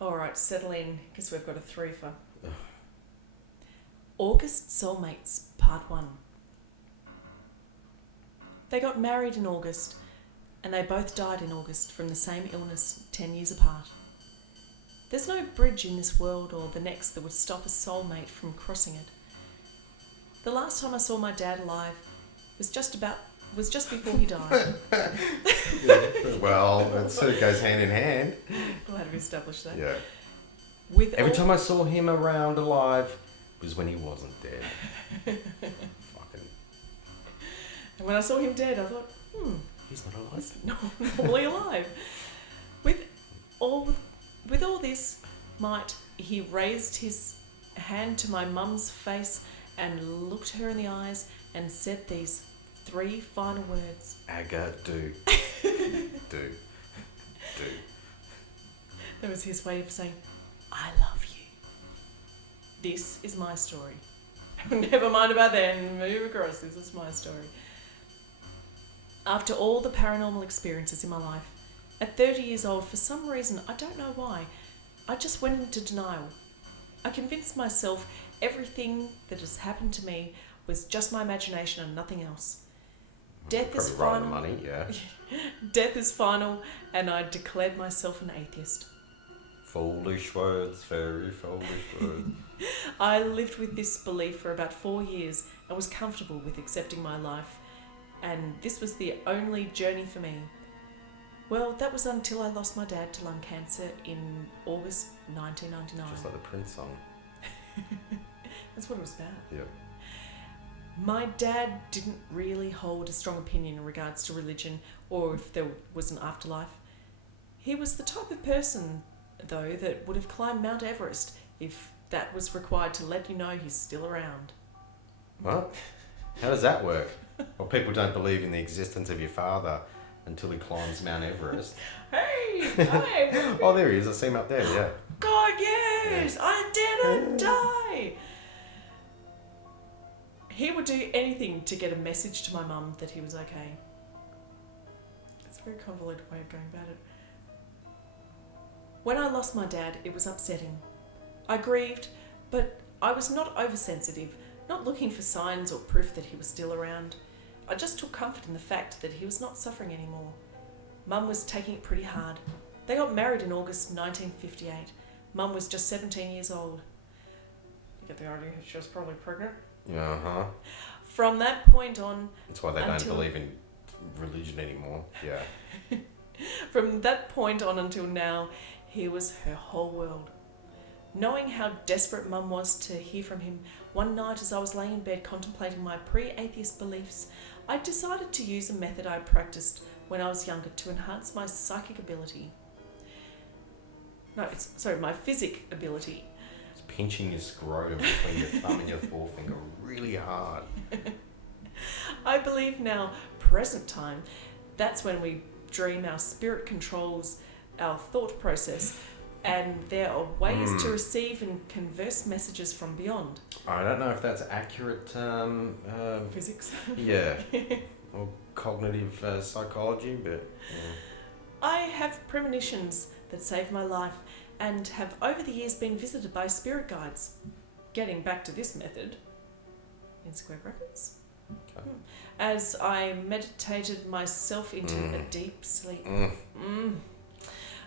All right, settle in, because we've got a threefer. August Soulmates, Part 1. They got married in August, and they both died in August from the same illness 10 years apart. There's no bridge in this world or the next that would stop a soulmate from crossing it. The last time I saw my dad alive was just before he died. Well, that sort of goes hand in hand. Glad we established that. Yeah. Every time I saw him around alive was when he wasn't dead. Fucking. And when I saw him dead, I thought, he's not alive. he's not normally alive. With all this might, he raised his hand to my mum's face and looked her in the eyes and said these 3 final words. Aga, do. Do. That was his way of saying, I love you. This is my story. Never mind about then, move across, this is my story. After all the paranormal experiences in my life, at 30 years old, for some reason, I don't know why, I just went into denial. I convinced myself everything that has happened to me was just my imagination and nothing else. Death is final. Money, yeah. Death is final, and I declared myself an atheist. Foolish words, very foolish words. I lived with this belief for about 4 years and was comfortable with accepting my life, and this was the only journey for me. Well, that was until I lost my dad to lung cancer in August 1999. Just like the Prince song. That's what it was about. Yeah. My dad didn't really hold a strong opinion in regards to religion or if there was an afterlife. He was the type of person, though, that would have climbed Mount Everest if that was required to let you know he's still around. What? How does that work? Well, people don't believe in the existence of your father until he climbs Mount Everest. Hey! Hi! Oh, there he is. I see him up there, yeah. God, yes! Yeah. I didn't die! He would do anything to get a message to my mum that he was okay. It's a very convoluted way of going about it. When I lost my dad, it was upsetting. I grieved, but I was not oversensitive, not looking for signs or proof that he was still around. I just took comfort in the fact that he was not suffering anymore. Mum was taking it pretty hard. They got married in August 1958. Mum was just 17 years old. You get the idea? She was probably pregnant. Uh-huh. From that point on... That's why they don't believe in religion anymore. Yeah. From that point on until now, he was her whole world. Knowing how desperate Mum was to hear from him, one night as I was laying in bed contemplating my pre-atheist beliefs, I decided to use a method I practiced when I was younger to enhance my psychic ability. My physic ability. It's pinching your scrotum between your thumb and your forefinger really hard. I believe now, present time, that's when we dream, our spirit controls our thought process, and there are ways to receive and converse messages from beyond. I don't know if that's accurate. Physics? Yeah. Or cognitive psychology, but... Yeah. I have premonitions that saved my life and have over the years been visited by spirit guides. Getting back to this method, in square brackets, Okay. as I meditated myself into a deep sleep.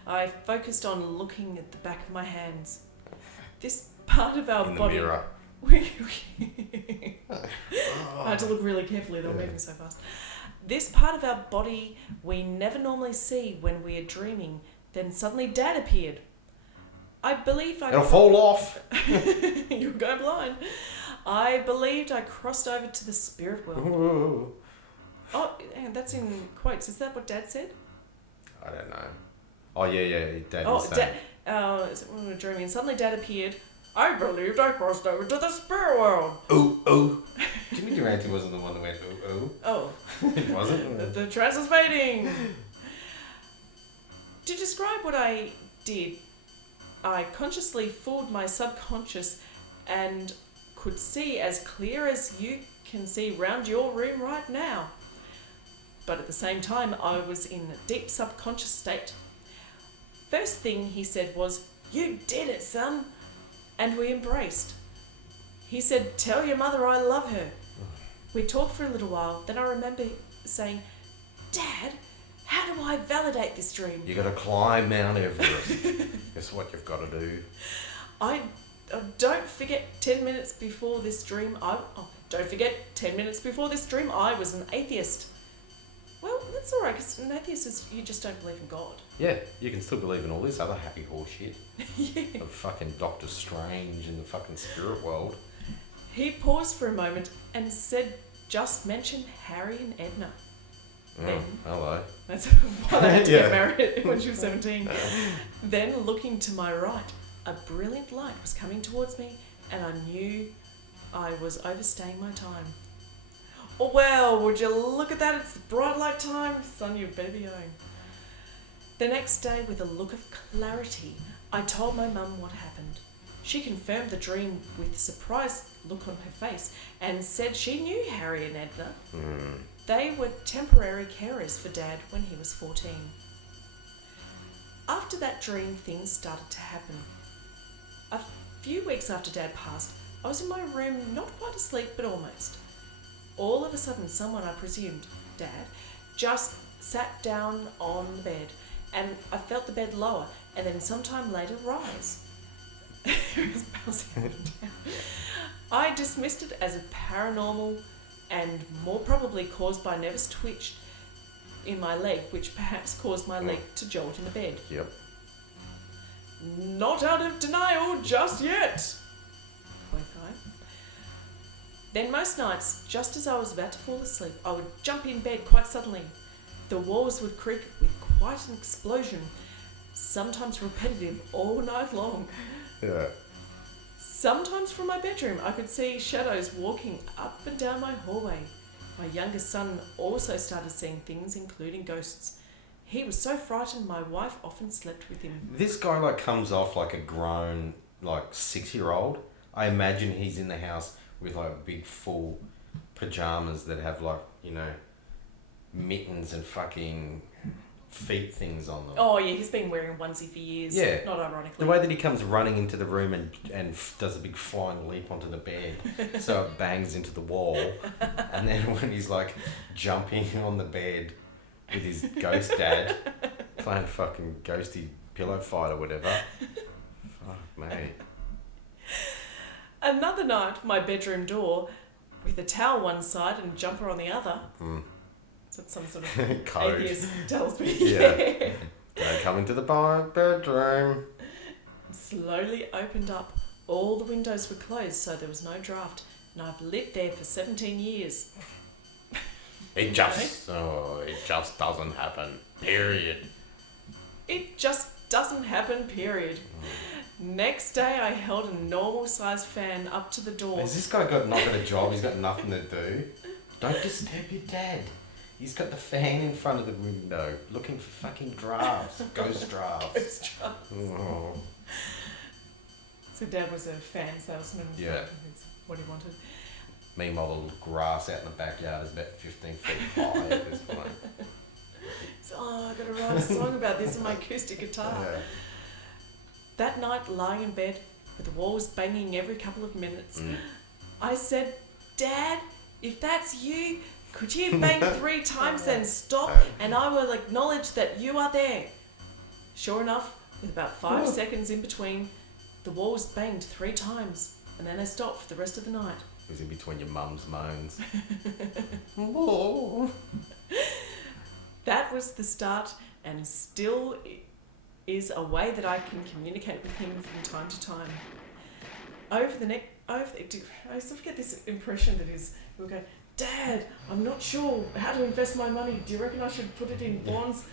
I focused on looking at the back of my hands. This part of our body... In the mirror. I had to look really carefully, they were moving so fast. This part of our body we never normally see when we are dreaming. Then suddenly Dad appeared. I believe I... It'll fall off! You'll go blind. I believed I crossed over to the spirit world. Ooh. Oh, and that's in quotes. Is that what Dad said? I don't know. Oh, yeah, Dad Oh, was saying. when we were dreaming, and suddenly Dad appeared. I believed I crossed over to the spirit world. Ooh. Jimmy Durante wasn't the one that went ooh. Oh. It wasn't? The trance is fading. To describe what I did, I consciously fooled my subconscious and could see as clear as you can see round your room right now. But at the same time, I was in a deep subconscious state. First thing he said was, "You did it, son." And we embraced. He said, "Tell your mother I love her." We talked for a little while, then I remember saying, "Dad, how do I validate this dream?" You got to climb Mount Everest. That's what you've got to do. Don't forget 10 minutes before this dream, don't forget 10 minutes before this dream, I was an atheist. Well, that's alright, because an atheist is, you just don't believe in God. Yeah, you can still believe in all this other happy horse shit. Yeah. Of fucking Doctor Strange and the fucking spirit world. He paused for a moment and said, "Just mention Harry and Edna." Then, Hello. that's why they had to Yeah. get married when she was 17. Then, looking to my right, a brilliant light was coming towards me, and I knew I was overstaying my time. "Oh, well, would you look at that? It's bright light time. Son, you better be going." The next day, with a look of clarity, I told my mum what happened. She confirmed the dream with a surprised look on her face and said she knew Harry and Edna. They were temporary carers for Dad when he was 14. After that dream, things started to happen. A few weeks after Dad passed, I was in my room, not quite asleep, but almost. All of a sudden, someone, I presumed Dad, just sat down on the bed, and I felt the bed lower, and then sometime later rise. It was bouncing up and down. I dismissed it as a paranormal and more probably caused by a nervous twitch in my leg, which perhaps caused my leg to jolt in the bed. Yep. "Not out of denial just yet," quoth I. Then most nights, just as I was about to fall asleep, I would jump in bed quite suddenly. The walls would creak with quite an explosion, sometimes repetitive all night long. Yeah. Sometimes from my bedroom, I could see shadows walking up and down my hallway. My youngest son also started seeing things, including ghosts. He was so frightened, my wife often slept with him. This guy like comes off like a grown 6-year-old. I imagine he's in the house with like big full pajamas that have mittens and fucking feet things on them. Oh yeah, he's been wearing a onesie for years. Yeah. Not ironically. The way that he comes running into the room and does a big flying leap onto the bed so it bangs into the wall. And then when he's like jumping on the bed with his ghost dad playing fucking ghosty pillow fight or whatever. Fuck me. Another night, my bedroom door, with a towel one side and jumper on the other. So it's some sort of Code. atheist tells me. Yeah. Don't come into the bedroom. Slowly opened up. All the windows were closed, so there was no draft, and I've lived there for 17 years. It just doesn't happen. Period. It just doesn't happen, period. Next day, I held a normal-sized fan up to the door. Has this guy not got a job? He's got nothing to do. Don't disturb your dad. He's got the fan in front of the window, looking for fucking drafts, ghost drafts. Ghost drafts. Oh. So Dad was a fan salesman. So Yeah. that's what he wanted. Meanwhile, the little grass out in the backyard is about 15 feet high at this point. So, I got to write a song about this on my acoustic guitar. Yeah. That night, lying in bed, with the walls banging every couple of minutes, I said, "Dad, if that's you, could you bang 3 times then stop, and I will acknowledge that you are there." Sure enough, with about 5 seconds in between, the walls banged 3 times, and then they stopped for the rest of the night. It was in between your mum's moans. That was the start, and still is a way that I can communicate with him from time to time. I still get this impression that he'll go, "Dad, I'm not sure how to invest my money. Do you reckon I should put it in bonds?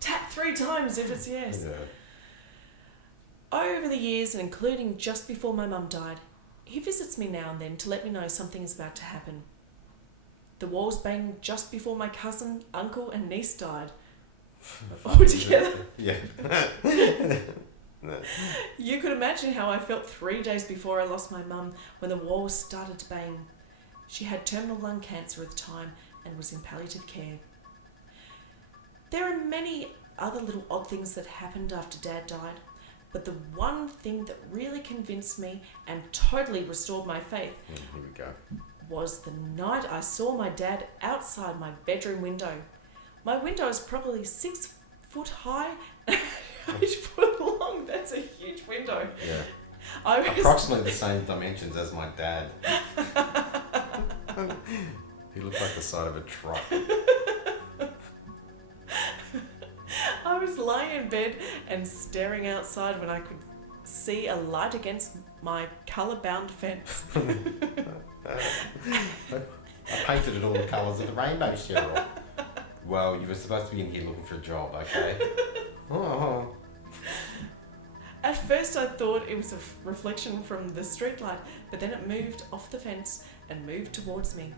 Tap 3 times if it's yes." Yeah. Over the years, and including just before my mum died, he visits me now and then to let me know something's about to happen. The walls banged just before my cousin, uncle and niece died. All together. Yeah. You could imagine how I felt 3 days before I lost my mum when the walls started to bang. She had terminal lung cancer at the time and was in palliative care. There are many other little odd things that happened after Dad died, But the one thing that really convinced me and totally restored my faith Here we go. was the night I saw my dad outside my bedroom window. My window is probably 6 foot high, 8 foot long. That's a huge window. Yeah. I was, Approximately the same dimensions as my dad. He looked like the side of a truck. I was lying in bed and staring outside when I could see a light against my colour-bound fence. I painted it all the colours of the rainbow, Cheryl. Well, you were supposed to be in here looking for a job, okay? Oh. At first I thought it was a reflection from the streetlight, but then it moved off the fence and moved towards me.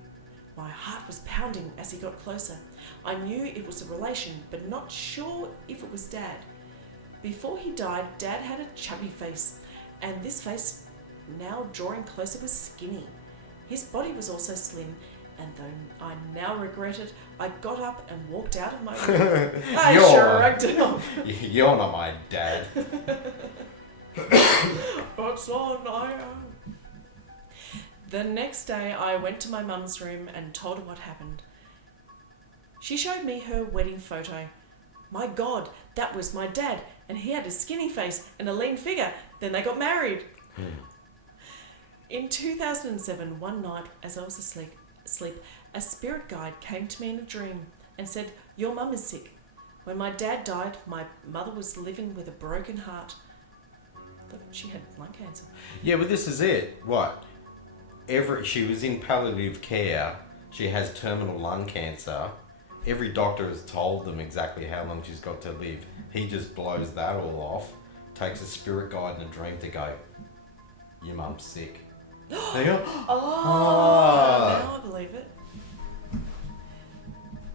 My heart was pounding as he got closer. I knew it was a relation, but not sure if it was Dad. Before he died, Dad had a chubby face, and this face, now drawing closer, was skinny. His body was also slim, and though I now regret it, I got up and walked out of my room. I shrugged it off. You're not my dad. What's on? The next day, I went to my mum's room and told her what happened. She showed me her wedding photo. My God, that was my dad, and he had a skinny face and a lean figure. Then they got married. In 2007, one night, as I was asleep, a spirit guide came to me in a dream and said, "Your mum is sick." When my dad died, my mother was living with a broken heart. She had lung cancer. Yeah, but this is it. What? She was in palliative care. She has terminal lung cancer. Every doctor has told them exactly how long she's got to live. He just blows that all off, takes a spirit guide in a dream to go, "Your mum's sick." There you go. Now I believe it.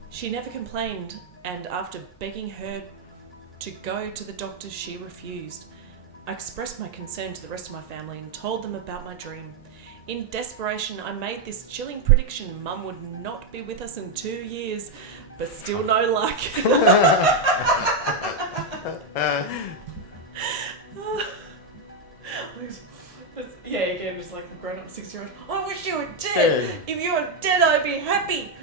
She never complained, and after begging her to go to the doctor, she refused. I expressed my concern to the rest of my family and told them about my dream. In desperation, I made this chilling prediction: Mum would not be with us in 2 years, but still no luck. Yeah, again, it's like a grown-up 6-year-old. I wish you were dead. If you were dead, I'd be happy.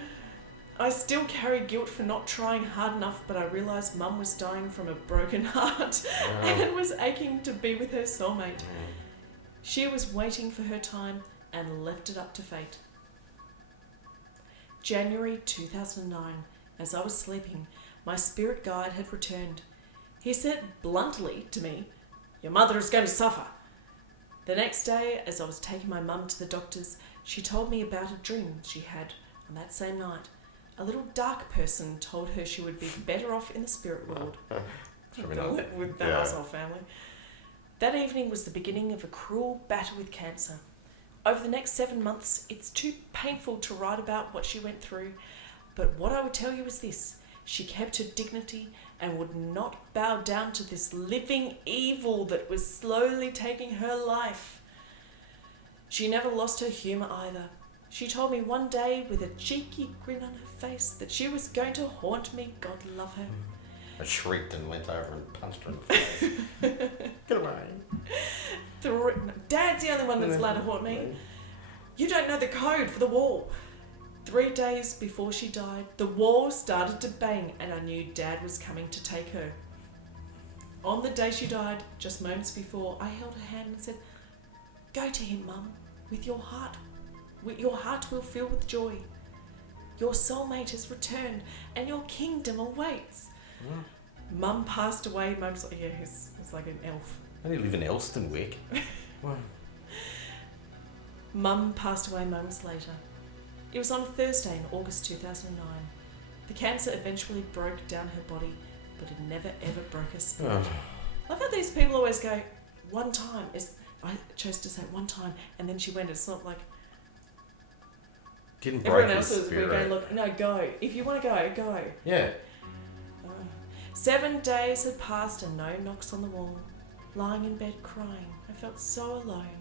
I still carry guilt for not trying hard enough, but I realised Mum was dying from a broken heart and was aching to be with her soulmate. She was waiting for her time and left it up to fate. January 2009, as I was sleeping, my spirit guide had returned. He said bluntly to me, "Your mother is going to suffer." The next day, as I was taking my mum to the doctors, she told me about a dream she had on that same night. A little dark person told her she would be better off in the spirit world. With that household family. That evening was the beginning of a cruel battle with cancer. Over the next 7 months, it's too painful to write about what she went through, but what I would tell you is this: she kept her dignity and would not bow down to this living evil that was slowly taking her life. She never lost her humour either. She told me one day with a cheeky grin on her face that she was going to haunt me, God love her. I shrieked and leant over and punched her in the face. Get away. Dad's the only one that's allowed to haunt me. You don't know the code for the wall. 3 days before she died, the wall started to bang and I knew Dad was coming to take her. On the day she died, just moments before, I held her hand and said, "Go to him, Mum, with your heart. Your heart will fill with joy. Your soulmate has returned and your kingdom awaits." Mum passed away moments later. Yeah, he's like an elf. I only live in Elstonwick. Wow. Mum passed away moments later. It was on a Thursday in August 2009. The cancer eventually broke down her body, but it never ever broke her spirit. I love how these people always go, "One time." I chose to say one time, and then she went. It's not like didn't break everyone his else was spirit. going, "Look, no, go. If you want to go, go." Yeah. 7 days had passed and no knocks on the wall. Lying in bed crying, I felt so alone.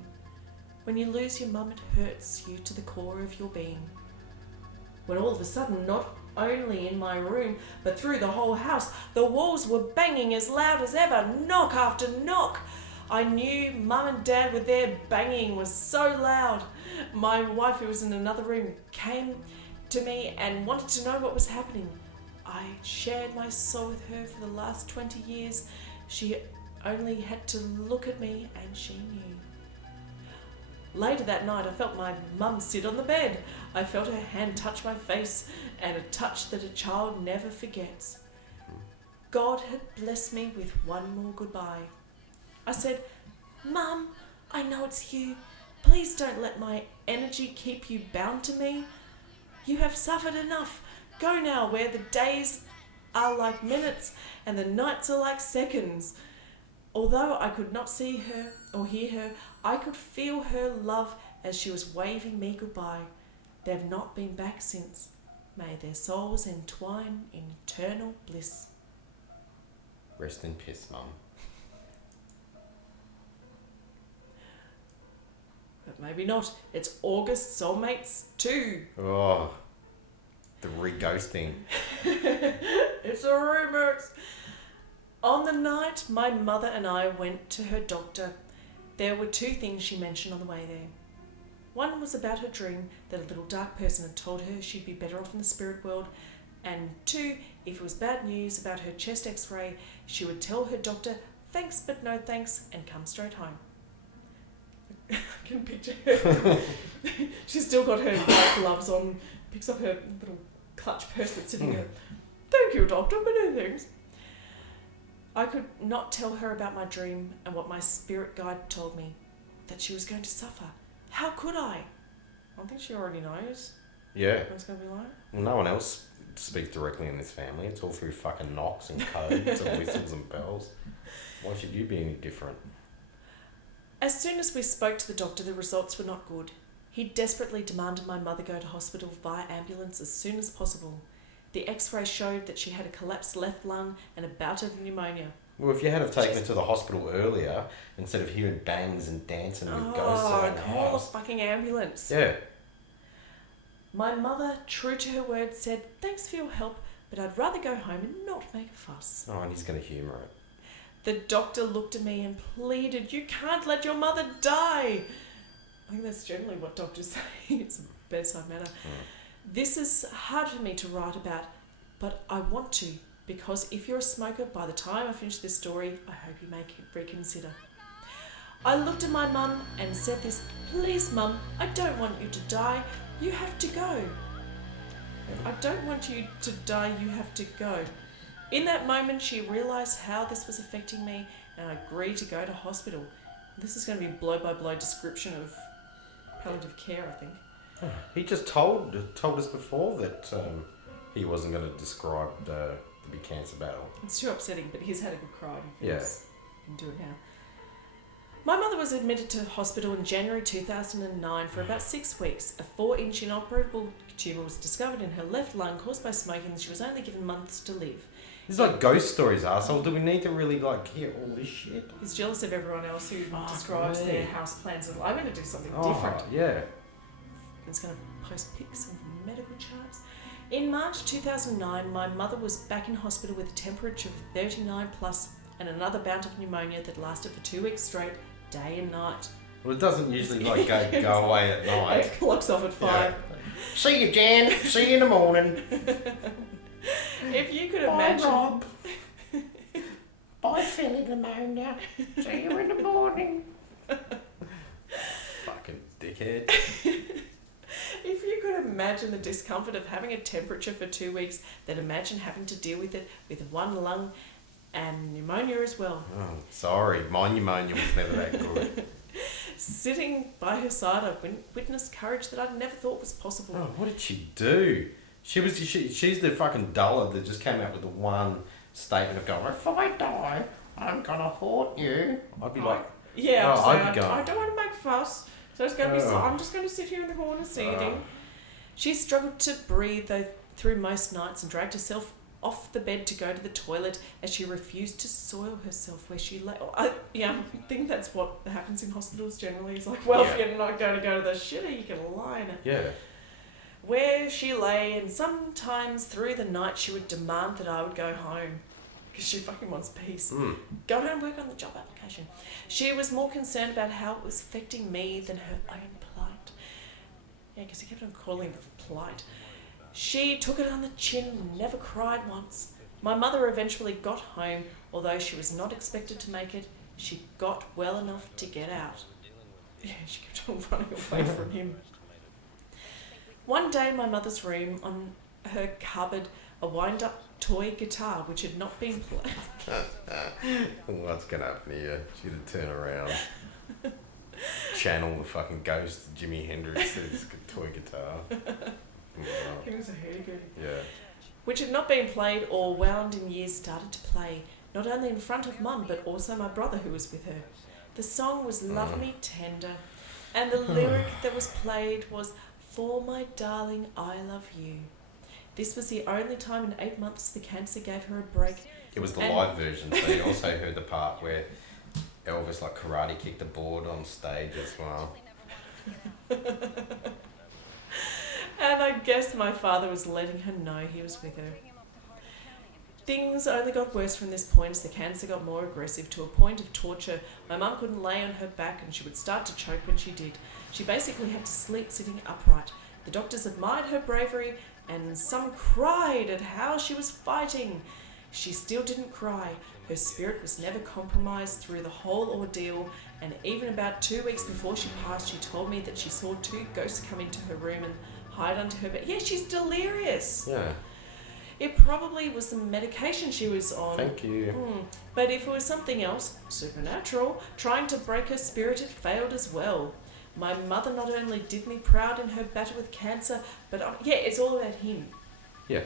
When you lose your mum, it hurts you to the core of your being. When all of a sudden, not only in my room, but through the whole house. The walls were banging as loud as ever, knock after knock. I knew Mum and Dad were there. Banging was so loud. My wife, who was in another room, came to me and wanted to know what was happening. I shared my soul with her for the last 20 years. She only had to look at me and she knew. Later that night, I felt my mum sit on the bed. I felt her hand touch my face, and a touch that a child never forgets. God had blessed me with one more goodbye. I said, "Mum, I know it's you. Please don't let my energy keep you bound to me. You have suffered enough. Go now where the days are like minutes and the nights are like seconds." Although I could not see her or hear her, I could feel her love as she was waving me goodbye. They've not been back since. May their souls entwine in eternal bliss. Rest in peace, Mum. But maybe not. It's August Soulmates 2. Oh, the re-ghosting. It's a remix. On the night my mother and I went to her doctor, there were two things she mentioned on the way there. One was about her dream that a little dark person had told her she'd be better off in the spirit world, and two, if it was bad news about her chest x-ray, she would tell her doctor, "Thanks but no thanks," and come straight home. I can picture her. She's still got her black gloves on, picks up her little clutch purse that's sitting there. "Thank you, doctor, but no thanks." I could not tell her about my dream and what my spirit guide told me, that she was going to suffer. How could I? I think she already knows Yeah. what it's going to be like. Well, no one else speaks directly in this family. It's all through fucking knocks and codes and whistles and bells. Why should you be any different? As soon as we spoke to the doctor, the results were not good. He desperately demanded my mother go to hospital via ambulance as soon as possible. The x-ray showed that she had a collapsed left lung and a bout of pneumonia. Well, if you had have taken her to the hospital earlier, instead of hearing bangs and dancing with ghosts around the call house. a fucking ambulance. Yeah. My mother, true to her word, said, "Thanks for your help, but I'd rather go home and not make a fuss." Oh, and he's going to humour it. The doctor looked at me and pleaded, "You can't let your mother die." I think that's generally what doctors say. It's a bedside manner. This is hard for me to write about, but I want to, because if you're a smoker, by the time I finish this story, I hope you may reconsider. I looked at my mum and said this, "Please, Mum, I don't want you to die. You have to go." I don't want you to die, you have to go. In that moment, she realised how this was affecting me and I agreed to go to hospital. This is going to be a blow-by-blow description of palliative care, I think. He just told us before that he wasn't going to describe the big cancer battle. It's too upsetting, but he's had a good cry. He Yeah. can do it now. My mother was admitted to hospital in January 2009 for about 6 weeks. A 4-inch inoperable tumour was discovered in her left lung caused by smoking and she was only given months to live. It's like ghost stories, arsehole. Do we need to really hear all this shit? He's jealous of everyone else who describes me. their house plans and I'm going to do something Oh, different. yeah. It's going to post pics of medical charts. In March 2009, my mother was back in hospital with a temperature of 39 plus and another bout of pneumonia that lasted for 2 weeks straight, day and night. Well, it doesn't usually go away at night. It clocks off at 5. Yeah. See you, Jan. See you in the morning. If you could imagine... Bye, Rob. Bye, Philly pneumonia. See you in the morning. Fucking dickhead. If you could imagine the discomfort of having a temperature for 2 weeks, then imagine having to deal with it with one lung and pneumonia as well. Oh, sorry. My pneumonia was never that good. Sitting by her side, I witnessed courage that I'd never thought was possible. Oh, what did she do? She's the fucking dullard that just came out with the one statement of going, "If I die, I'm gonna haunt you." I'd be like, Yeah, oh, I I'd go. don't want to make a fuss, so it's going to be. I'm just going to sit here in the corner seething. She struggled to breathe though through most nights and dragged herself off the bed to go to the toilet as she refused to soil herself where she lay. I think that's what happens in hospitals generally. It's like, well, if you're not going to go to the shitter, you can lie in it. Yeah. where she lay, and sometimes through the night she would demand that I would go home. Because she fucking wants peace. Go home and work on the job application. She was more concerned about how it was affecting me than her own plight. Yeah, because he kept on calling it plight. She took it on the chin and never cried once. My mother eventually got home, although she was not expected to make it. She got well enough to get out. Yeah, she kept on running away from him. One day in my mother's room, on her cupboard, a wind-up toy guitar which had not been played. What's going to happen here? She'd have turned around. Channel the fucking ghost of Jimi Hendrix's toy guitar. It was a hurdy-gurdy. Yeah. Which had not been played or wound in years, started to play, not only in front of Mum, but also my brother who was with her. The song was Love Me Tender, and the lyric that was played was, For my darling, I love you. This was the only time in 8 months the cancer gave her a break. It was the live version, so you also heard the part where Elvis like karate kicked the board on stage as well. And I guess my father was letting her know he was with her. Things only got worse from this point as the cancer got more aggressive to a point of torture. My mum couldn't lay on her back and she would start to choke when she did. She basically had to sleep sitting upright. The doctors admired her bravery and some cried at how she was fighting. She still didn't cry. Her spirit was never compromised through the whole ordeal, and even about 2 weeks before she passed, she told me that she saw 2 ghosts come into her room and hide under her bed. Yeah, she's delirious. Yeah. It probably was the medication she was on. Thank you. But if it was something else, supernatural, trying to break her spirit, it failed as well. My mother not only did me proud in her battle with cancer, but it's all about him. Yeah.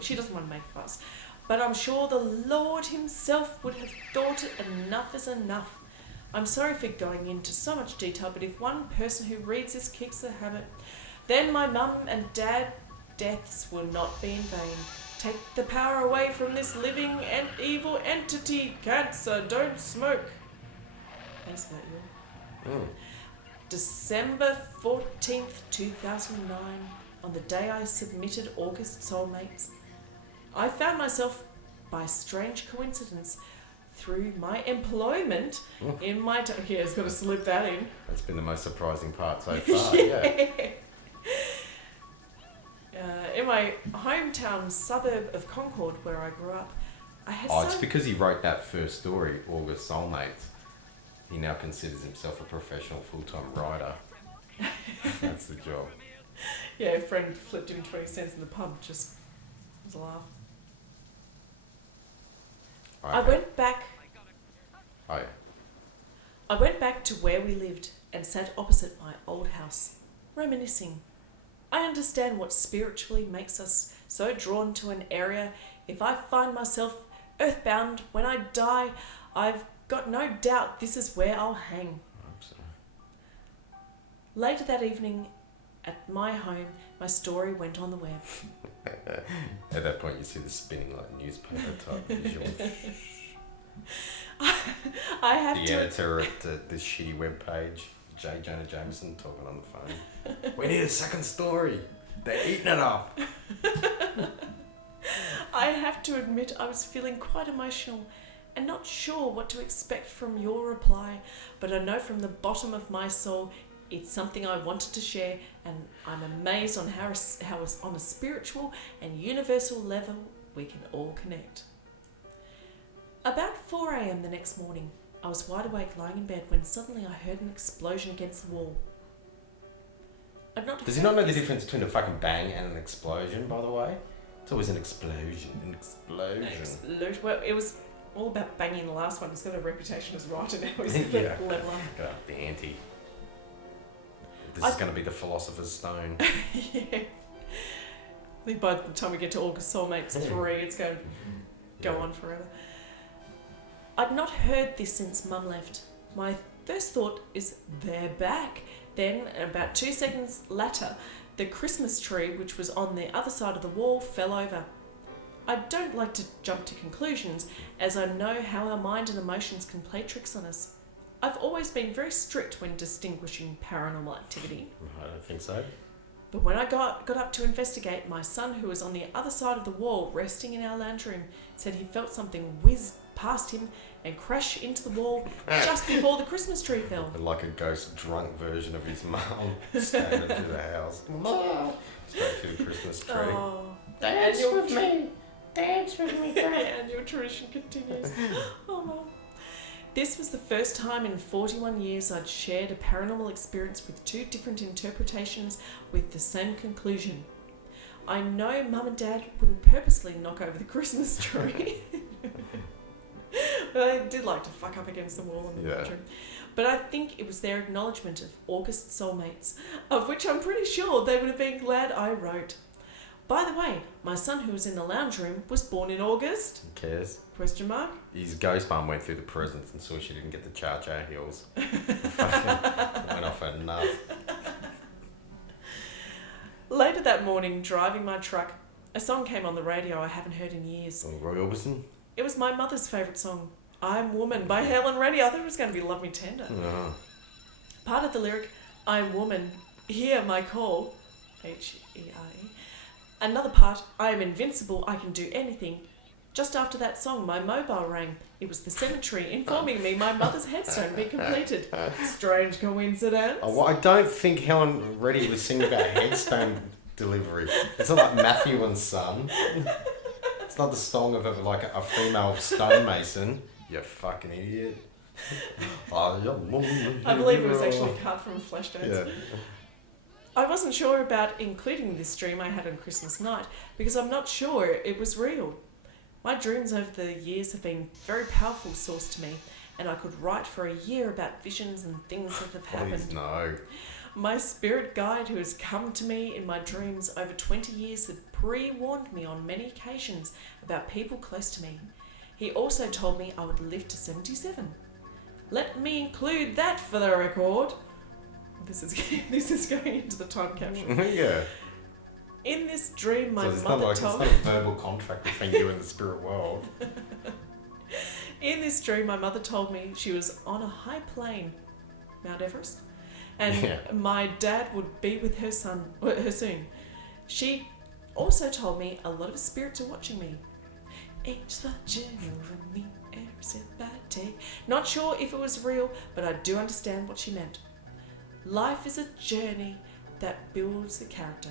She doesn't want to make a fuss. But I'm sure the Lord himself would have thought it enough is enough. I'm sorry for going into so much detail, but if one person who reads this kicks the habit, then my mum and dad deaths will not be in vain. Take the power away from this living and evil entity. Cancer, don't smoke. Thanks for that, you. December 14th, 2009, on the day I submitted August Soulmates, I found myself, by strange coincidence, through my employment in my... Yeah, it's got to slip that in. That's been the most surprising part so far, yeah. In my hometown suburb of Concord, where I grew up, I had it's because he wrote that first story, August Soulmates. He now considers himself a professional full-time writer. That's the job. Yeah, a friend flipped him 20 cents in the pub, just was a laugh. I went back to where we lived and sat opposite my old house, reminiscing. I understand what spiritually makes us so drawn to an area. If I find myself earthbound when I die, I've got no doubt this is where I'll hang. Later that evening, at my home, my story went on the web. At that point, you see the spinning like newspaper type visual. The editor at this shitty web page, J. Jonah Jameson, talking on the phone. We need a second story. They're eating it up. I have to admit I was feeling quite emotional and not sure what to expect from your reply, but I know from the bottom of my soul it's something I wanted to share, and I'm amazed on how on a spiritual and universal level we can all connect. About 4 a.m. the next morning, I was wide awake lying in bed when suddenly I heard an explosion against the wall. Does he not know the difference between a fucking bang and an explosion, by the way? It's always an explosion. Well, it was all about banging the last one. He's got a reputation as a writer now. He's a level up. The ante. This is going to be the Philosopher's Stone. Yeah. I think by the time we get to August Soulmates 3, it's going to go on forever. I'd not heard this since Mum left. My first thought is, they're back. Then, about 2 seconds later, the Christmas tree, which was on the other side of the wall, fell over. I don't like to jump to conclusions, as I know how our mind and emotions can play tricks on us. I've always been very strict when distinguishing paranormal activity. I don't think so. But when I got up to investigate, my son, who was on the other side of the wall, resting in our lounge room, said he felt something whiz past him and crash into the wall just before the Christmas tree fell. Like a ghost drunk version of his mum standing through the house. Straight through the Christmas tree. Oh, Dance with me. Dance with me, Dad. and your tradition continues. Oh. This was the first time in 41 years I'd shared a paranormal experience with two different interpretations with the same conclusion. I know Mum and Dad wouldn't purposely knock over the Christmas tree. But they did like to fuck up against the wall in the bedroom. But I think it was their acknowledgement of August soulmates, of which I'm pretty sure they would have been glad I wrote. By the way, my son, who was in the lounge room, was born in August. Who cares? Question mark? His ghost mum went through the presents and saw she didn't get the cha-cha heels. Went off her nut. Later that morning, driving my truck, a song came on the radio I haven't heard in years. Roy Orbison? It was my mother's favourite song, I'm Woman, by Helen Reddy. I thought it was going to be Love Me Tender. Oh. Part of the lyric, I'm woman, hear my call, H-E-R-E. Another part, I am invincible, I can do anything. Just after that song, my mobile rang. It was the cemetery informing me my mother's headstone had been completed. Strange coincidence. Oh, well, I don't think Helen Reddy was singing about headstone delivery. It's not like Matthew and Son. It's not the song of a female stonemason. You fucking idiot. I believe it was actually cut from Flashdance. Yeah. I wasn't sure about including this dream I had on Christmas night because I'm not sure it was real. My dreams over the years have been a very powerful source to me, and I could write for a year about visions and things that have happened. Please no. My spirit guide, who has come to me in my dreams over 20 years, had pre-warned me on many occasions about people close to me. He also told me I would live to 77. Let me include that for the record. This is going into the time capsule. Yeah. In this dream, my So mother it's told not a verbal contract between you and the spirit world. In this dream, my mother told me she was on a high plane, Mount Everest, and my dad would be with her soon. She also told me a lot of spirits are watching me. Each the journey over me, every step I take. Not sure if it was real, but I do understand what she meant. Life is a journey that builds the character.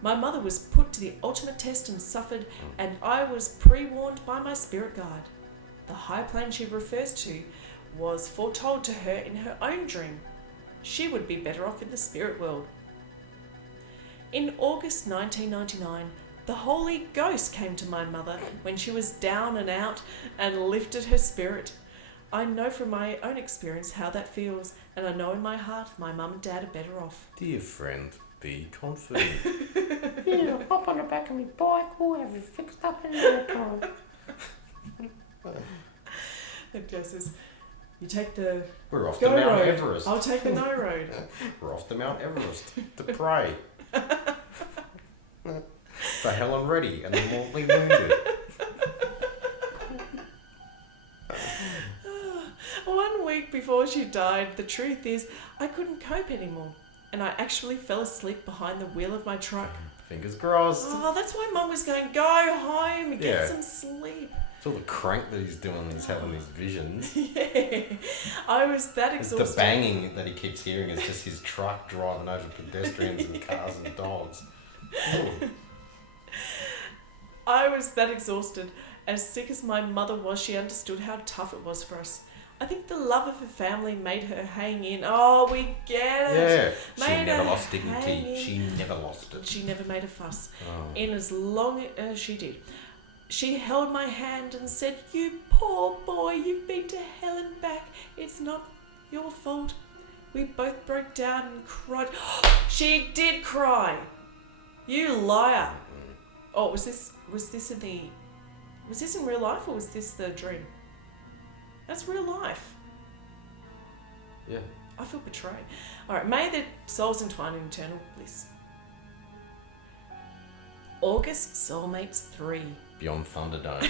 My mother was put to the ultimate test and suffered, and I was pre-warned by my spirit guide. The high plane she refers to was foretold to her in her own dream. She would be better off in the spirit world. In August 1999, the Holy Ghost came to my mother when she was down and out and lifted her spirit. I know from my own experience how that feels, and I know in my heart my mum and dad are better off. Dear friend, be confident. Yeah, hop on the back of my bike, we'll have you fixed up in no time. It just says, you take the We're off go to Mount road, Everest. I'll take the no road. We're off to Mount Everest to pray. For Helen Reddy and the mortally wounded. 1 week before she died, the truth is I couldn't cope anymore, and I actually fell asleep behind the wheel of my truck. Fingers crossed. Oh, that's why Mum was going, go home and get some sleep. It's all the crank that he's doing. He's having these visions. Yeah, I was that exhausted. The banging that he keeps hearing is just his truck driving over pedestrians and cars and dogs. I was that exhausted. As sick as my mother was, she understood how tough it was for us. I think the love of her family made her hang in. Oh, we get it. Yeah. She never lost dignity. She never lost it. She never made a fuss. Oh. In as long as she did. She held my hand and said, you poor boy, you've been to hell and back. It's not your fault. We both broke down and cried. She did cry. You liar. Oh, was this in real life or was this the dream? That's real life. Yeah. I feel betrayed. All right, may their souls entwine in eternal bliss. August Soulmates 3. Beyond Thunderdome.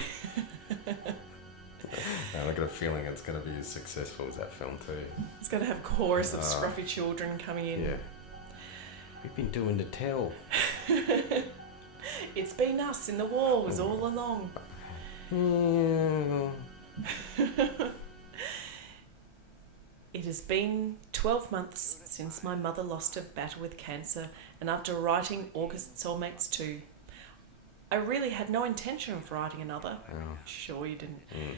And I got a feeling it's going to be as successful as that film too. It's going to have a chorus of scruffy children coming in. Yeah. We've been doing the tell. It's been us in the walls all along. It has been 12 months since my mother lost her battle with cancer, and after writing August Soulmates 2, I really had no intention of writing another. Oh. Sure you didn't. Mm.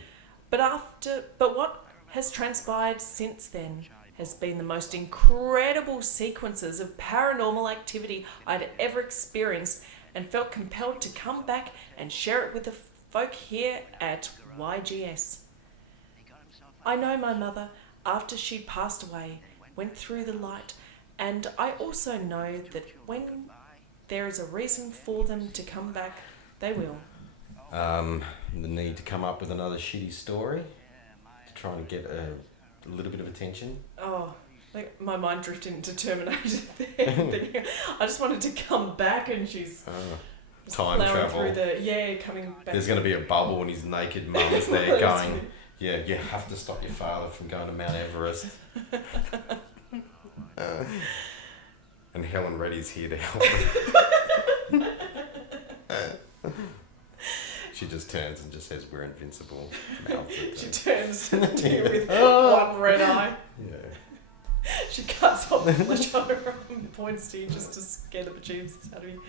But what has transpired since then has been the most incredible sequences of paranormal activity I'd ever experienced, and felt compelled to come back and share it with the folk here at YGS. I know my mother, after she'd passed away, went through the light, and I also know that when there is a reason for them to come back, they will. The need to come up with another shitty story to try and get a little bit of attention. Oh, like my mind drifted into Terminator there. I just wanted to come back, and she's just Time plowing travel. through coming back. There's going to be a bubble and his naked mum's there going, yeah, you have to stop your father from going to Mount Everest. And Helen Reddy's here to help him. She just turns and just says, we're invincible. She turns to you with one red eye. Yeah. She cuts off the flesh on her arm and points to you just to scare the bejesus out of you.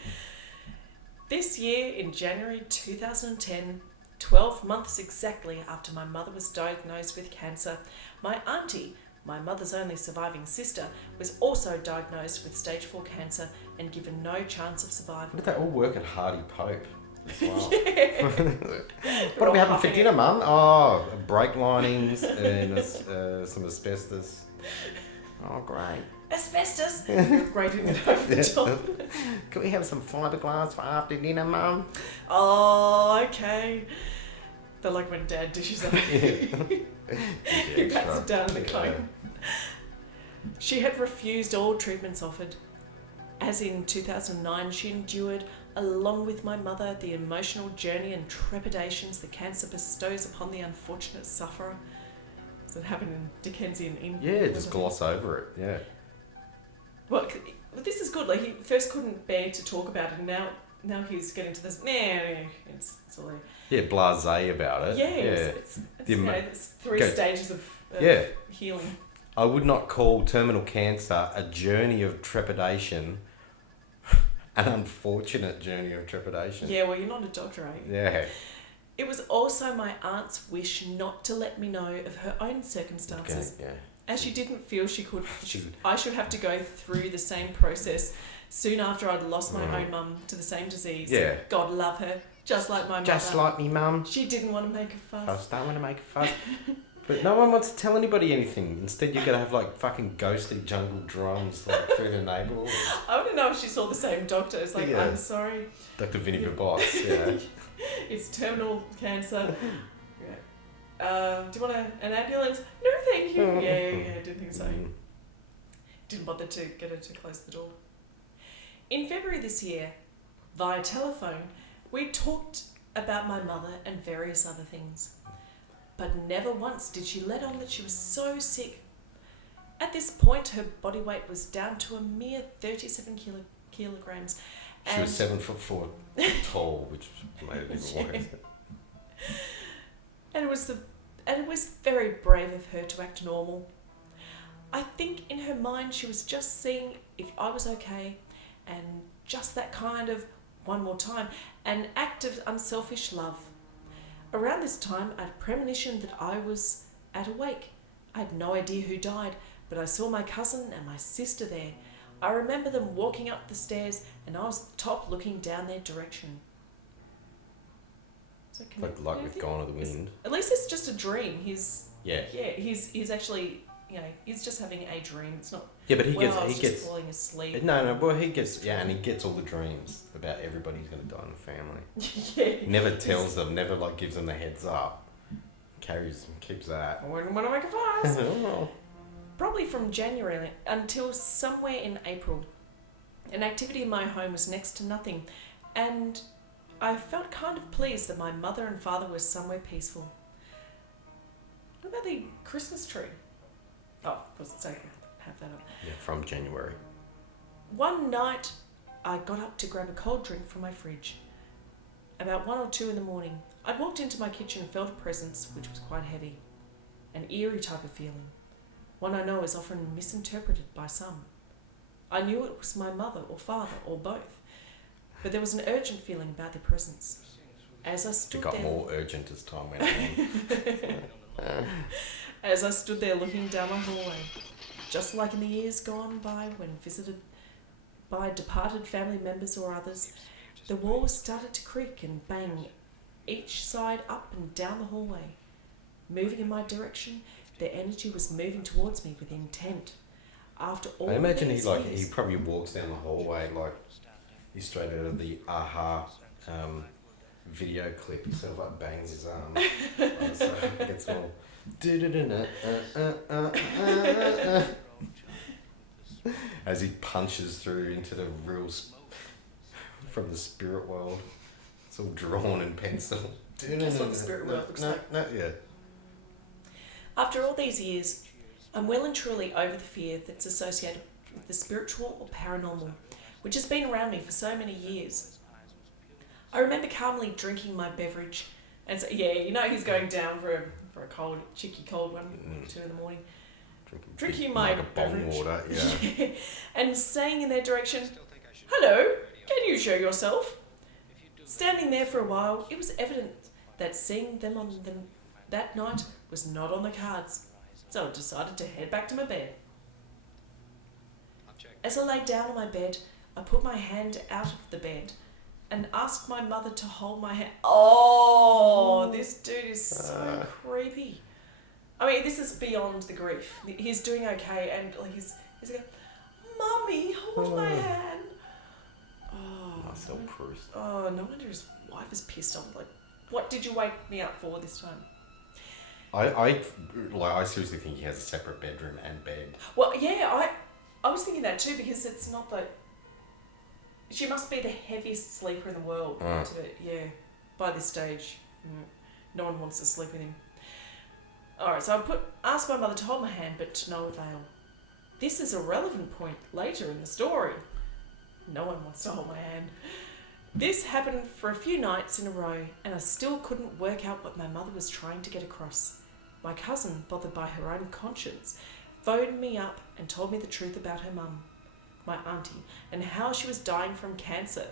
This year, in January 2010, 12 months exactly after my mother was diagnosed with cancer, my auntie, my mother's only surviving sister, was also diagnosed with stage 4 cancer and given no chance of survival. Did they all work at Hardy Pope as well? Yeah. What are we having for dinner, Mum? Oh, brake linings and some asbestos. Oh, great. Asbestos! Grating it over the top. Can we have some fiberglass for after dinner, Mum? Oh, okay. They're like when Dad dishes up. He pats it down in the cone. She had refused all treatments offered. As in 2009, she endured, along with my mother, the emotional journey and trepidations the cancer bestows upon the unfortunate sufferer. Does it happen in Dickensian Inn? Yeah, just gloss over it, yeah. Well, this is good. Like, he first couldn't bear to talk about it, and now he's getting to this. It's all there. Yeah, blasé about it. Yeah, it's it's 3 stages of healing. I would not call terminal cancer a journey of trepidation, an unfortunate journey of trepidation. Yeah, well, you're not a doctor, are you? Yeah. It was also my aunt's wish not to let me know of her own circumstances, Okay, yeah. as she didn't feel I should have to go through the same process soon after I'd lost my own mum to the same disease. Yeah. God love her, just like my mother. Just like me mum. She didn't want to make a fuss. I don't want to make a fuss. But no one wants to tell anybody anything. Instead, you're going to have like fucking ghostly jungle drums like through the neighbourhood. I want to know if she saw the same doctor. It's like, Yeah. I'm sorry. Dr. Vinnie Boss, yeah. It's terminal cancer. Yeah. Do you want an ambulance? No, thank you. Yeah, didn't think so. Didn't bother to get her to close the door. In February this year, via telephone, we talked about my mother and various other things. But never once did she let on that she was so sick. At this point, her body weight was down to a mere 37 kilograms. She was 7'4" tall, which made it even worse. And it was very brave of her to act normal. I think in her mind she was just seeing if I was okay, and just that kind of one more time, an act of unselfish love. Around this time, I had a premonition that I was at a wake. I had no idea who died, but I saw my cousin and my sister there. I remember them walking up the stairs, and I was at the top looking down their direction. So Like with Gone with the Wind. At least it's just a dream. He's actually, he's just having a dream. It's not. Yeah, but he just gets falling asleep. No. Well, he gets and he gets all the dreams about everybody who's going to die in the family. Yeah. Never tells them. Never gives them the heads up. Keeps that. When I make a fuss. Oh. Probably from January until somewhere in April. An activity in my home was next to nothing, and I felt kind of pleased that my mother and father were somewhere peaceful. What about the Christmas tree? Oh, was it so have that up? Yeah, from January. One night, I got up to grab a cold drink from my fridge. About 1 or 2 in the morning, I'd walked into my kitchen and felt a presence which was quite heavy. An eerie type of feeling. One I know is often misinterpreted by some. I knew it was my mother or father or both, but there was an urgent feeling about their presence. As I stood It got there, more urgent as time went on. as I stood there looking down my hallway, just like in the years gone by when visited by departed family members or others, the walls started to creak and bang each side up and down the hallway. Moving in my direction, their energy was moving towards me with intent. After all I imagine these he years, probably walks down the hallway like he's straight out of the Aha video clip. He sort of like bangs his arm. So it gets all as he punches through into the real from the spirit world. It's all drawn in pencil. That's what the spirit world looks like. Yeah. After all these years, I'm well and truly over the fear that's associated with the spiritual or paranormal, which has been around me for so many years. I remember calmly drinking my beverage, and so, yeah, you know he's going down for a cold, cheeky cold one, 2 in the morning. Drinking my mug of bong beverage. water, yeah. And saying in their direction, "Hello, can you show yourself?" Standing there for a while, it was evident that seeing them that night was not on the cards, so I decided to head back to my bed. As I lay down on my bed, I put my hand out of the bed and asked my mother to hold my hand. Oh, this dude is so creepy. I mean, this is beyond the grief. He's doing okay, and he's going, "Mummy, hold my hand." Oh, Marcel Proust. Oh, no wonder his wife is pissed off. Like, what did you wake me up for this time? I seriously think he has a separate bedroom and bed. Well, yeah, I was thinking that too, because it's not like... She must be the heaviest sleeper in the world. Yeah, by this stage. No one wants to sleep with him. Alright, so I asked my mother to hold my hand, but to no avail. This is a relevant point later in the story. No one wants to hold my hand. This happened for a few nights in a row, and I still couldn't work out what my mother was trying to get across. My cousin, bothered by her own conscience, phoned me up and told me the truth about her mum, my auntie, and how she was dying from cancer.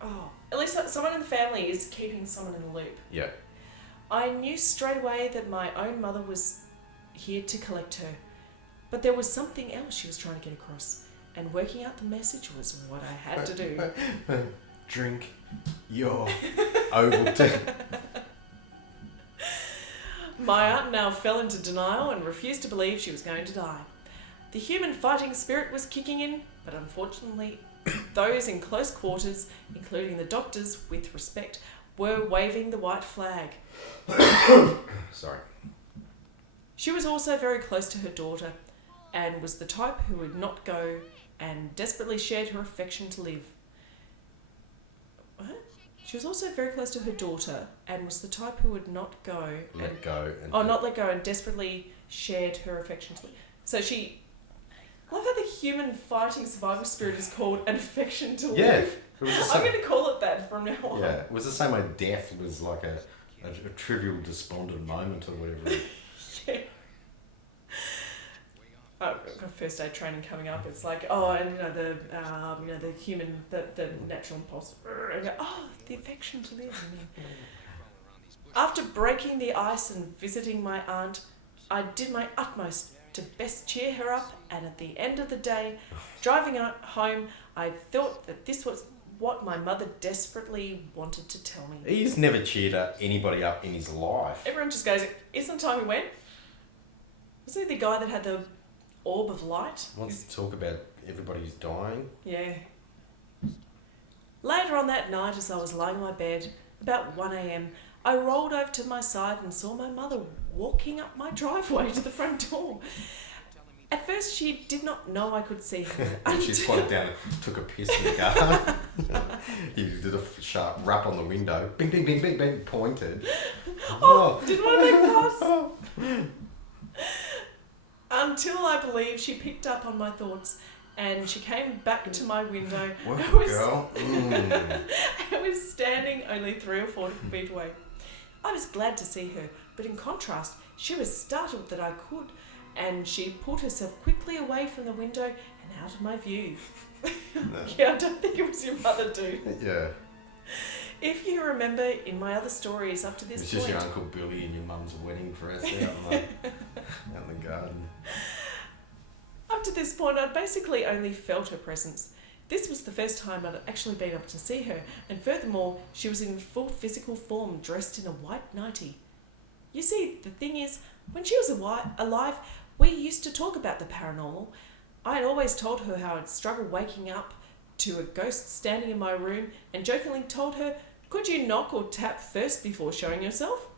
Oh, at least someone in the family is keeping someone in the loop. Yeah. I knew straight away that my own mother was here to collect her, but there was something else she was trying to get across, and working out the message was what I had to do. Drink your Ovaltine. My aunt now fell into denial and refused to believe she was going to die. The human fighting spirit was kicking in, but unfortunately, those in close quarters, including the doctors with respect, were waving the white flag. Sorry. She was also very close to her daughter, and was the type who would not go and desperately shared her affection to live. What? She was also very close to her daughter, and was the type who would not go... not let go and desperately shared her affection to live. So she... I love how the human fighting survival spirit is called an affection to live. I'm going to call it that from now on. Yeah, it was the same way death was like a trivial despondent moment or whatever. Yeah. I've got first aid training coming up. It's like, and the human, the natural impulse. And go, the affection to live. After breaking the ice and visiting my aunt, I did my utmost to best cheer her up, and at the end of the day, driving home, I thought that this was what my mother desperately wanted to tell me. He's never cheered anybody up in his life. Everyone just goes, "Isn't the time we went?" Wasn't he the guy that had the orb of light? Wants to talk about everybody who's dying. Yeah. Later on that night, as I was lying in my bed, about 1 a.m, I rolled over to my side and saw my mother walking up my driveway to the front door. At first, she did not know I could see her. She squatted down and took a piss in the car. He did a sharp rap on the window. Bing, bing, bing, bing, bing, pointed. Didn't want to make pass. Until I believe she picked up on my thoughts and she came back to my window. Welcome, girl. I was standing only 3 or 4 feet away. I was glad to see her, but in contrast, she was startled that I could, and she pulled herself quickly away from the window and out of my view. Yeah, I don't think it was your mother, dude. Yeah. If you remember in my other stories up to this It's point... just your Uncle Billy in your mum's wedding dress out in the garden. Up to this point, I'd basically only felt her presence. This was the first time I'd actually been able to see her, and furthermore, she was in full physical form, dressed in a white nightie. You see, the thing is, when she was alive, we used to talk about the paranormal. I had always told her how I'd struggled waking up to a ghost standing in my room, and jokingly told her, could you knock or tap first before showing yourself?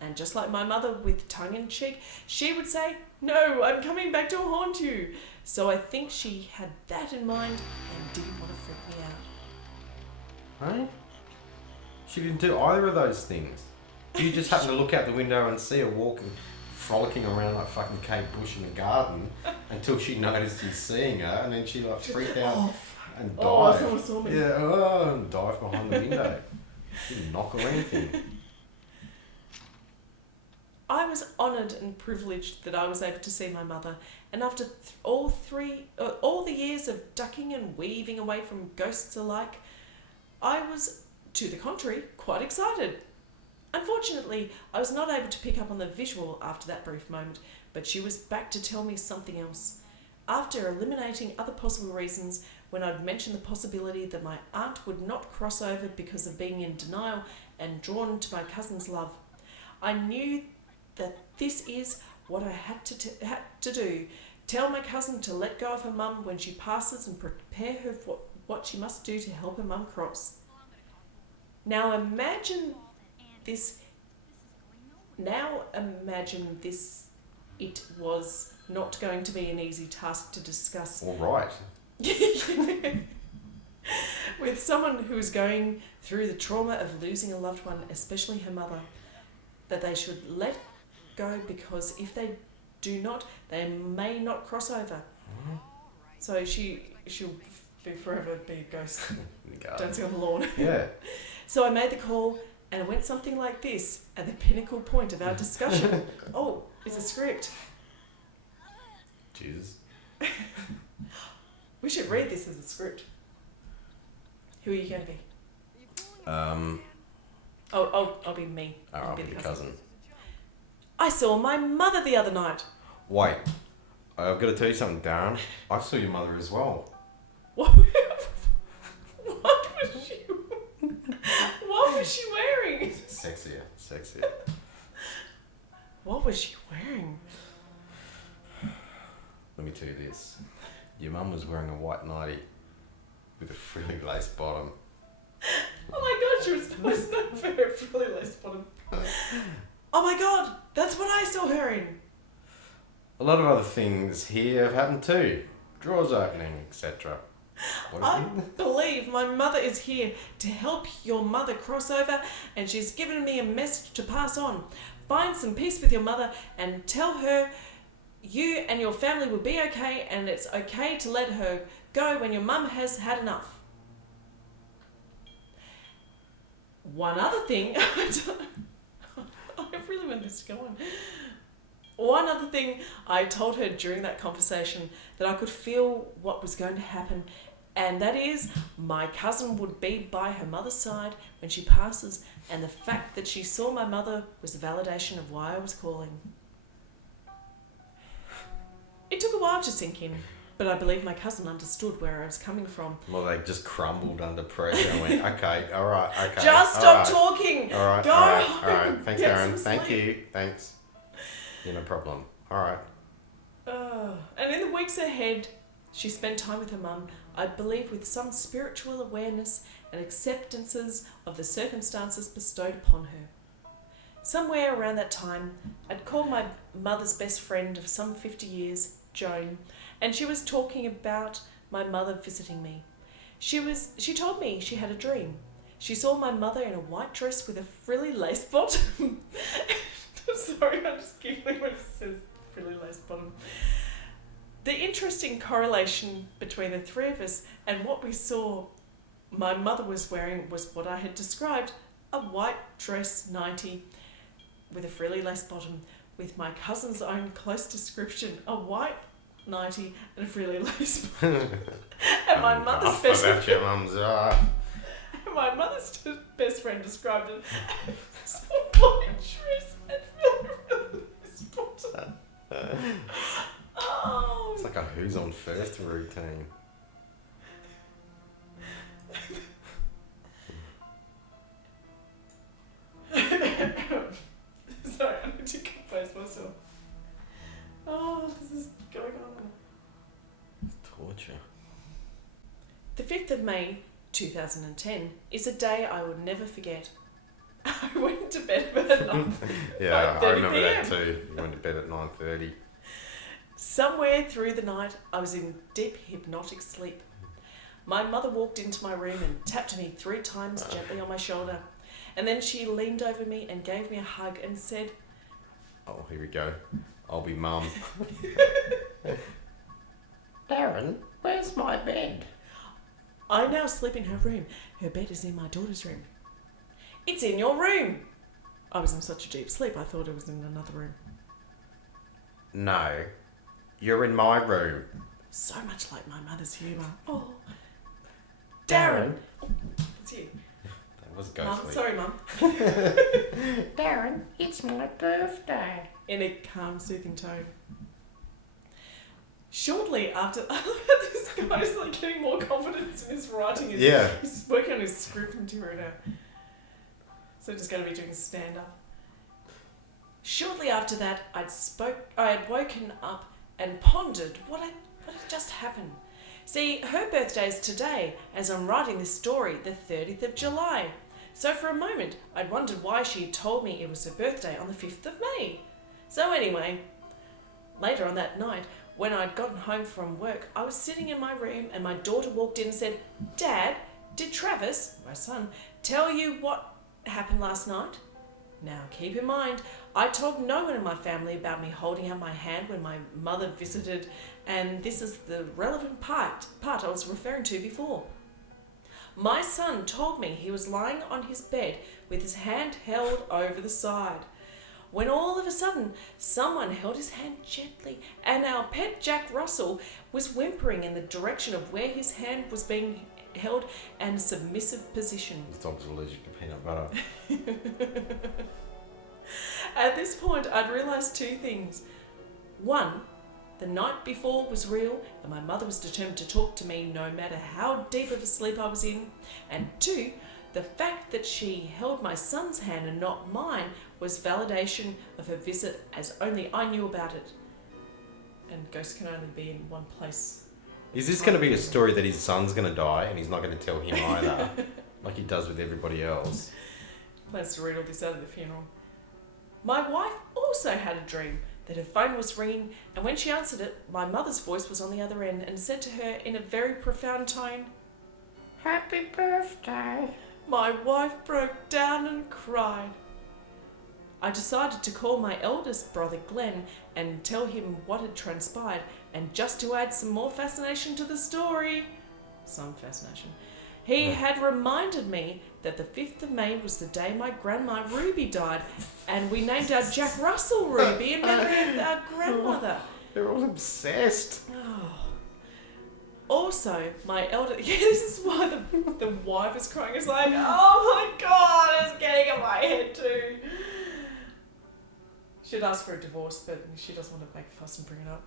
And just like my mother, with tongue in cheek, she would say, no, I'm coming back to haunt you. So I think she had that in mind and didn't want to freak me out. Right? She didn't do either of those things. You just happened to look out the window and see her walking, frolicking around like fucking Kate Bush in the garden until she noticed you seeing her, and then she like freaked out and dived. Oh, someone saw me. Yeah, and dived behind the window. She didn't knock or anything. I was honoured and privileged that I was able to see my mother, and after all the years of ducking and weaving away from ghosts alike, I was, to the contrary, quite excited. Unfortunately, I was not able to pick up on the visual after that brief moment, but she was back to tell me something else. After eliminating other possible reasons, when I'd mentioned the possibility that my aunt would not cross over because of being in denial and drawn to my cousin's love, I knew that this is what I had to do. Tell my cousin to let go of her mum when she passes and prepare her for what she must do to help her mum cross. Now imagine this. It was not going to be an easy task to discuss. All right. With someone who is going through the trauma of losing a loved one, especially her mother, that they should let go, because if they do not, they may not cross over. So she'll be forever be a ghost dancing on the lawn. Yeah. So I made the call, and it went something like this at the pinnacle point of our discussion. Oh, it's a script. Jesus. We should read this as a script. Who are you going to be? I'll be me. I'll be the cousin. I saw my mother the other night. Wait, I've got to tell you something, Darren. I saw your mother as well. What was she wearing? Sexier. What was she wearing? Let me tell you this. Your mum was wearing a white nightie with a frilly lace bottom. Oh my god, she was not very frilly lace bottom. Oh my god, that's what I saw her in. A lot of other things here have happened too. Drawers opening, etc. I believe my mother is here to help your mother cross over, and she's given me a message to pass on. Find some peace with your mother and tell her you and your family will be okay, and it's okay to let her go when your mum has had enough. One other thing, I really want this to go on. One other thing I told her during that conversation, that I could feel what was going to happen, and that is my cousin would be by her mother's side when she passes, and the fact that she saw my mother was a validation of why I was calling. It took a while to sink in, but I believe my cousin understood where I was coming from. Well, they just crumbled under pressure and went, okay, all right, okay. Just stop talking. All right, Go all right, home. all right. Thanks, Get Darren. some Thank sleep. you. Thanks. Yeah, no problem. All right. And in the weeks ahead, she spent time with her mum, I believe with some spiritual awareness and acceptances of the circumstances bestowed upon her. Somewhere around that time, I'd called my mother's best friend of some 50 years, Joan, and she was talking about my mother visiting me. She told me she had a dream. She saw my mother in a white dress with a frilly lace bottom. Sorry, I'm just giggling when it says frilly lace bottom. The interesting correlation between the three of us and what we saw my mother was wearing was what I had described, a white dress 90 with a frilly lace bottom, with my cousin's own close description, a white 90 and a frilly lace bottom. And my mother's best friend, your mum's my mother's best friend described it as a white dress and frilly lace bottom. Oh. It's like a Who's on First routine. Sorry, I need to compose myself. Oh, this is going on. It's torture. The 5th of May 2010 is a day I will never forget. I went to bed about 9. Yeah, I 9:30 remember that PM. too. You went to bed at 9:30. Somewhere through the night, I was in deep hypnotic sleep. My mother walked into my room and tapped me 3 times gently on my shoulder. And then she leaned over me and gave me a hug and said, Oh, here we go. I'll be mum. Darren, where's my bed? I now sleep in her room. Her bed is in my daughter's room. It's in your room. I was in such a deep sleep, I thought it was in another room. No, you're in my room. So much like my mother's humour. Oh. Darren. Oh, it's you. That was Mum, ghostly. sorry, Mum. Darren, it's my birthday. In a calm, soothing tone. Shortly after, I love how this guy's like getting more confidence in his writing. He's working on his script material now. So just going to be doing stand-up. Shortly after that, I had woken up and pondered what had just happened. See, her birthday is today, as I'm writing this story, the 30th of July. So for a moment, I'd wondered why she had told me it was her birthday on the 5th of May. So anyway, later on that night, when I'd gotten home from work, I was sitting in my room and my daughter walked in and said, Dad, did Travis, my son, tell you what happened last night? Now, keep in mind, I told no one in my family about me holding out my hand when my mother visited, and this is the relevant part I was referring to before. My son told me he was lying on his bed with his hand held over the side, when all of a sudden someone held his hand gently and our pet Jack Russell was whimpering in the direction of where his hand was being held in a submissive position. This dog's allergic to peanut butter. At this point, I'd realised 2 things. 1, the night before was real and my mother was determined to talk to me no matter how deep of a sleep I was in. And 2, the fact that she held my son's hand and not mine was validation of her visit, as only I knew about it. And ghosts can only be in one place. Is this going to be a story that his son's going to die and he's not going to tell him either, like he does with everybody else? Plans to read all this out at the funeral. My wife also had a dream that her phone was ringing, and when she answered it, my mother's voice was on the other end and said to her in a very profound tone, Happy birthday. My wife broke down and cried. I decided to call my eldest brother Glenn and tell him what had transpired, and just to add some more fascination to the story, he had reminded me that the 5th of May was the day my grandma Ruby died, and we named our Jack Russell Ruby in memory of our grandmother. They're all obsessed. Oh. Also, my elder... Yeah, this is why the wife is crying. It's like, oh my God, it's getting in my head too. She'd ask for a divorce, but she doesn't want to make a fuss and bring it up.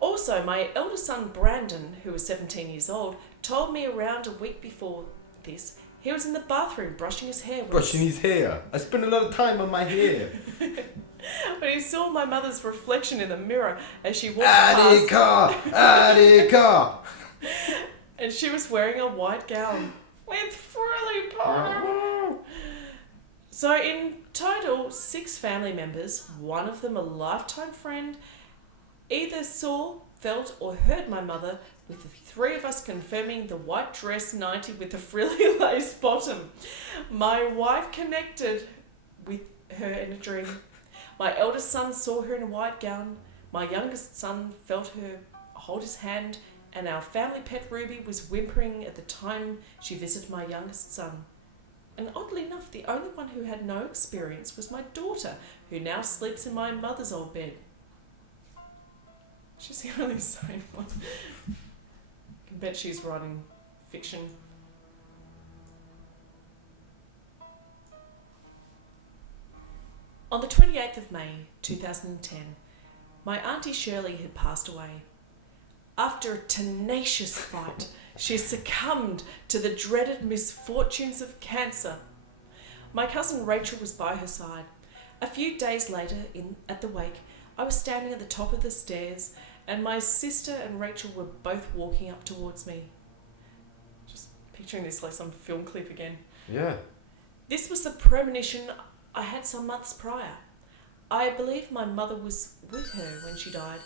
Also, my eldest son Brandon, who was 17 years old, told me around a week before this, he was in the bathroom brushing his hair. Brushing his hair. I spend a lot of time on my hair. When he saw my mother's reflection in the mirror as she walked past, Attica! and she was wearing a white gown with frilly bottom. So in total, 6 family members, one of them a lifetime friend, either saw, felt or heard my mother, with the 3 of us confirming the white dress 90 with the frilly lace bottom. My wife connected with her in a dream. My eldest son saw her in a white gown. My youngest son felt her hold his hand, and our family pet Ruby was whimpering at the time she visited my youngest son. And oddly enough, the only one who had no experience was my daughter, who now sleeps in my mother's old bed. She's the only sane one. I can bet she's writing fiction. On the 28th of May 2010, my Auntie Shirley had passed away. After a tenacious fight, she succumbed to the dreaded misfortunes of cancer. My cousin Rachel was by her side. A few days later, at the wake, I was standing at the top of the stairs, and my sister and Rachel were both walking up towards me. Just picturing this like some film clip again. Yeah. This was the premonition I had some months prior. I believe my mother was with her when she died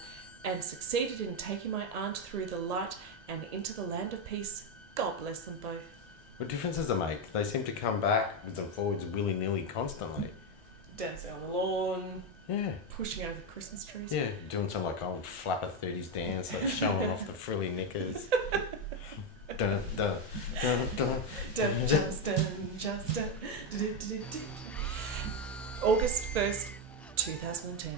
and succeeded in taking my aunt through the light and into the land of peace. God bless them both. What difference does it make? They seem to come back with them forwards willy-nilly constantly. Dancing on the lawn, Yeah. pushing over Christmas trees. Yeah, doing some like old flapper 30s dance, like showing off the frilly knickers. Dun, dun, dun, dun. August 1st, 2010.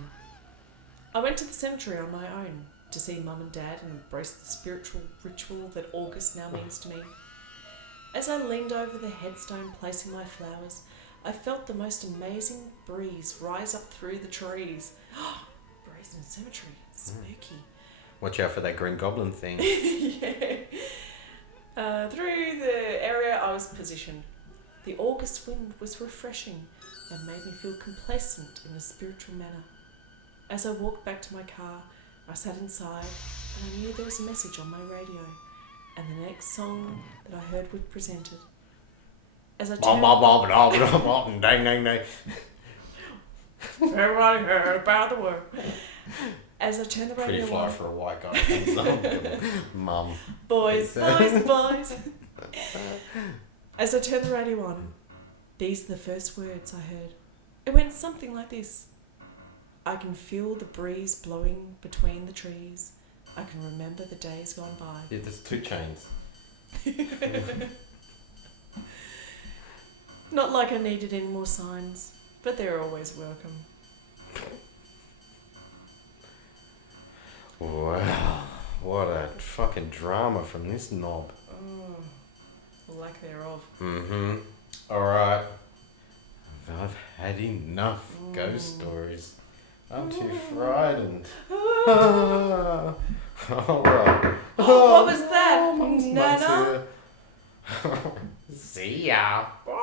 I went to the cemetery on my own to see Mum and Dad and embrace the spiritual ritual that August now means to me. As I leaned over the headstone placing my flowers, I felt the most amazing breeze rise up through the trees. Breeze in a cemetery. Spooky. Watch out for that Green Goblin thing. Yeah. Through the area I was positioned, the August wind was refreshing and made me feel complacent in a spiritual manner. As I walked back to my car, I sat inside and I knew there was a message on my radio, and the next song that I heard was presented. As I turned... Dang, dang, dang. Everybody heard about the word. As I turned the radio Pretty fly on... for a white guy. Comes on. Mum. Boys, boys, boys. As I turned the radio on, these are the first words I heard. It went something like this. I can feel the breeze blowing between the trees. I can remember the days gone by. Yeah, there's 2 chains. Not like I needed any more signs, but they're always welcome. Wow. What a fucking drama from this knob. Oh, lack thereof. Mm-hmm. Alright. I've had enough ghost stories. I'm too frightened. Alright. What was that? Mum's Nana? here. See ya. Bye.